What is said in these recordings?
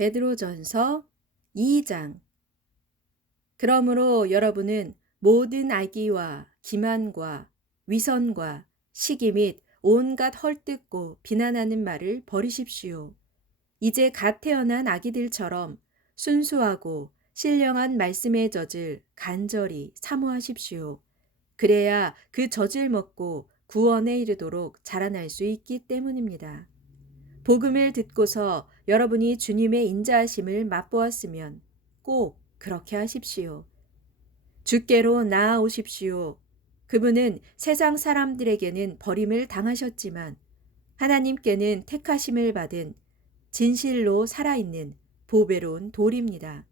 베드로전서 2장. 그러므로 여러분은 모든 악의와 기만과 위선과 시기 및 온갖 헐뜯고 비난하는 말을 버리십시오. 이제 갓 태어난 아기들처럼 순수하고 신령한 말씀의 젖을 간절히 사모하십시오. 그래야 그 젖을 먹고 구원에 이르도록 자라날 수 있기 때문입니다. 복음을 듣고서 여러분이 주님의 인자하심을 맛보았으면 꼭 그렇게 하십시오. 주께로 나아오십시오. 그분은 세상 사람들에게는 버림을 당하셨지만 하나님께는 택하심을 받은 진실로 살아있는 보배로운 돌입니다.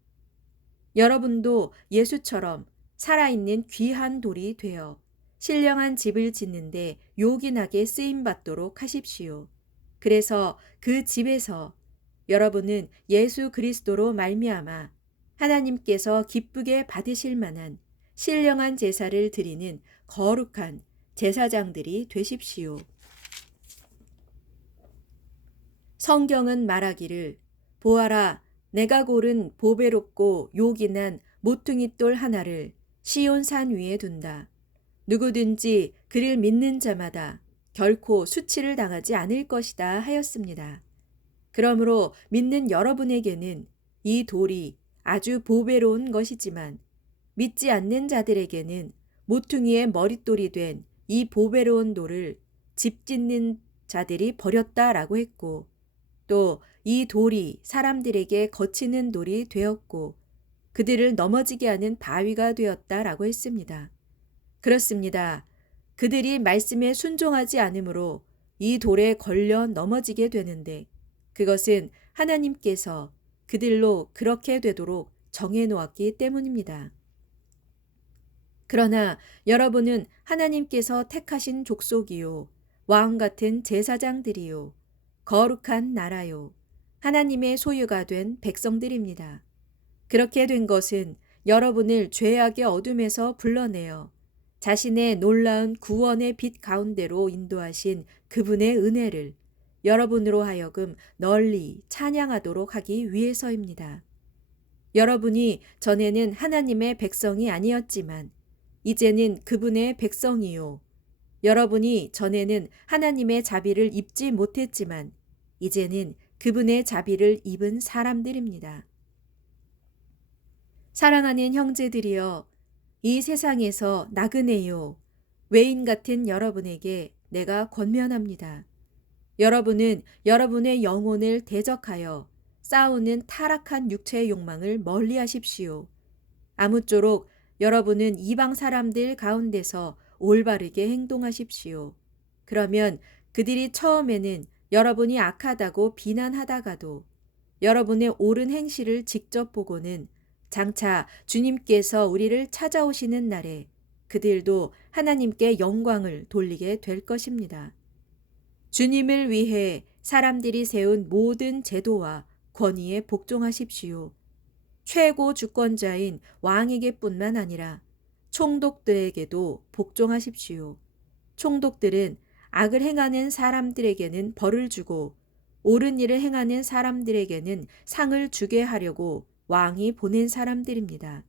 여러분도 예수처럼 살아있는 귀한 돌이 되어 신령한 집을 짓는데 요긴하게 쓰임받도록 하십시오. 그래서 그 집에서 여러분은 예수 그리스도로 말미암아 하나님께서 기쁘게 받으실 만한 신령한 제사를 드리는 거룩한 제사장들이 되십시오. 성경은 말하기를 보아라 내가 고른 보배롭고 요긴한 모퉁이 돌 하나를 시온산 위에 둔다. 누구든지 그를 믿는 자마다 결코 수치를 당하지 않을 것이다 하였습니다. 그러므로 믿는 여러분에게는 이 돌이 아주 보배로운 것이지만 믿지 않는 자들에게는 모퉁이의 머릿돌이 된 이 보배로운 돌을 집 짓는 자들이 버렸다라고 했고 또 이 돌이 사람들에게 거치는 돌이 되었고 그들을 넘어지게 하는 바위가 되었다라고 했습니다. 그렇습니다. 그들이 말씀에 순종하지 않으므로 이 돌에 걸려 넘어지게 되는데 그것은 하나님께서 그들로 그렇게 되도록 정해 놓았기 때문입니다. 그러나 여러분은 하나님께서 택하신 족속이요 왕 같은 제사장들이요 거룩한 나라요 하나님의 소유가 된 백성들입니다. 그렇게 된 것은 여러분을 죄악의 어둠에서 불러내어 자신의 놀라운 구원의 빛 가운데로 인도하신 그분의 은혜를 여러분으로 하여금 널리 찬양하도록 하기 위해서입니다. 여러분이 전에는 하나님의 백성이 아니었지만 이제는 그분의 백성이요. 여러분이 전에는 하나님의 자비를 입지 못했지만 이제는 그분의 자비를 입은 사람들입니다. 사랑하는 형제들이여, 이 세상에서 나그네요, 외인 같은 여러분에게 내가 권면합니다. 여러분은 여러분의 영혼을 대적하여 싸우는 타락한 육체의 욕망을 멀리 하십시오. 아무쪼록 여러분은 이방 사람들 가운데서 올바르게 행동하십시오. 그러면 그들이 처음에는 여러분이 악하다고 비난하다가도 여러분의 옳은 행실을 직접 보고는 장차 주님께서 우리를 찾아오시는 날에 그들도 하나님께 영광을 돌리게 될 것입니다. 주님을 위해 사람들이 세운 모든 제도와 권위에 복종하십시오. 최고 주권자인 왕에게뿐만 아니라 총독들에게도 복종하십시오. 총독들은 악을 행하는 사람들에게는 벌을 주고 옳은 일을 행하는 사람들에게는 상을 주게 하려고 왕이 보낸 사람들입니다.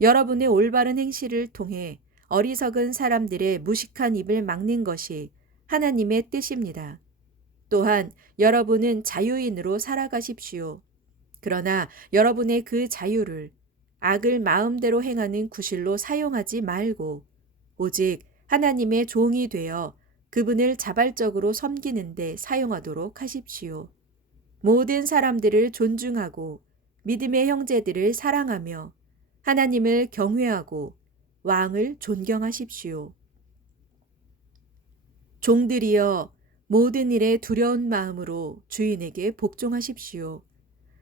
여러분의 올바른 행실을 통해 어리석은 사람들의 무식한 입을 막는 것이 하나님의 뜻입니다. 또한 여러분은 자유인으로 살아가십시오. 그러나 여러분의 그 자유를 악을 마음대로 행하는 구실로 사용하지 말고 오직 하나님의 종이 되어 그분을 자발적으로 섬기는 데 사용하도록 하십시오. 모든 사람들을 존중하고 믿음의 형제들을 사랑하며 하나님을 경외하고 왕을 존경하십시오. 종들이여, 모든 일에 두려운 마음으로 주인에게 복종하십시오.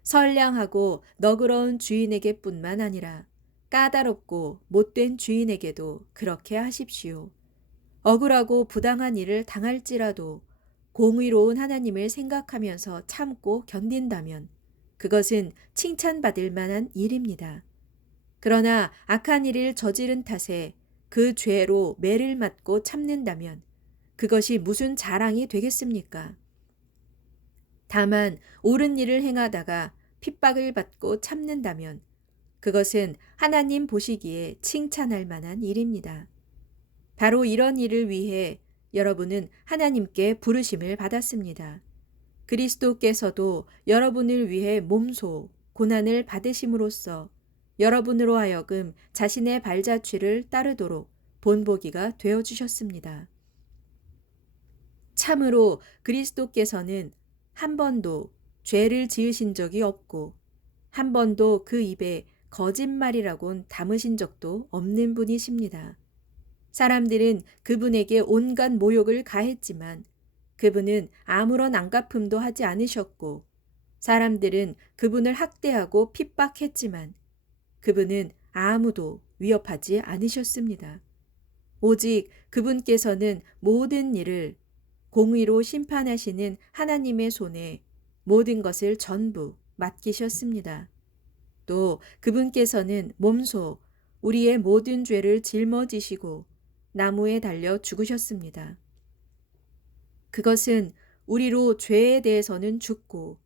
선량하고 너그러운 주인에게뿐만 아니라 까다롭고 못된 주인에게도 그렇게 하십시오. 억울하고 부당한 일을 당할지라도 공의로운 하나님을 생각하면서 참고 견딘다면 그것은 칭찬받을 만한 일입니다. 그러나 악한 일을 저지른 탓에 그 죄로 매를 맞고 참는다면 그것이 무슨 자랑이 되겠습니까? 다만 옳은 일을 행하다가 핍박을 받고 참는다면 그것은 하나님 보시기에 칭찬할 만한 일입니다. 바로 이런 일을 위해 여러분은 하나님께 부르심을 받았습니다. 그리스도께서도 여러분을 위해 몸소 고난을 받으심으로써 여러분으로 하여금 자신의 발자취를 따르도록 본보기가 되어 주셨습니다. 참으로 그리스도께서는 한 번도 죄를 지으신 적이 없고 한 번도 그 입에 거짓말이라곤 담으신 적도 없는 분이십니다. 사람들은 그분에게 온갖 모욕을 가했지만 그분은 아무런 안갚음도 하지 않으셨고 사람들은 그분을 학대하고 핍박했지만 그분은 아무도 위협하지 않으셨습니다. 오직 그분께서는 모든 일을 공의로 심판하시는 하나님의 손에 모든 것을 전부 맡기셨습니다. 또 그분께서는 몸소 우리의 모든 죄를 짊어지시고 나무에 달려 죽으셨습니다. 그것은 우리로 죄에 대해서는 죽고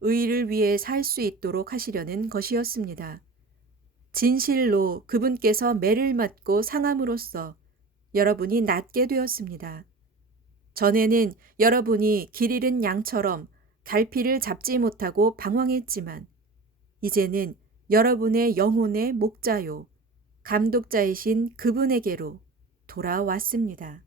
의를 위해 살 수 있도록 하시려는 것이었습니다. 진실로 그분께서 매를 맞고 상함으로써 여러분이 낫게 되었습니다. 전에는 여러분이 길 잃은 양처럼 갈피를 잡지 못하고 방황했지만 이제는 여러분의 영혼의 목자요 감독자이신 그분에게로 돌아왔습니다.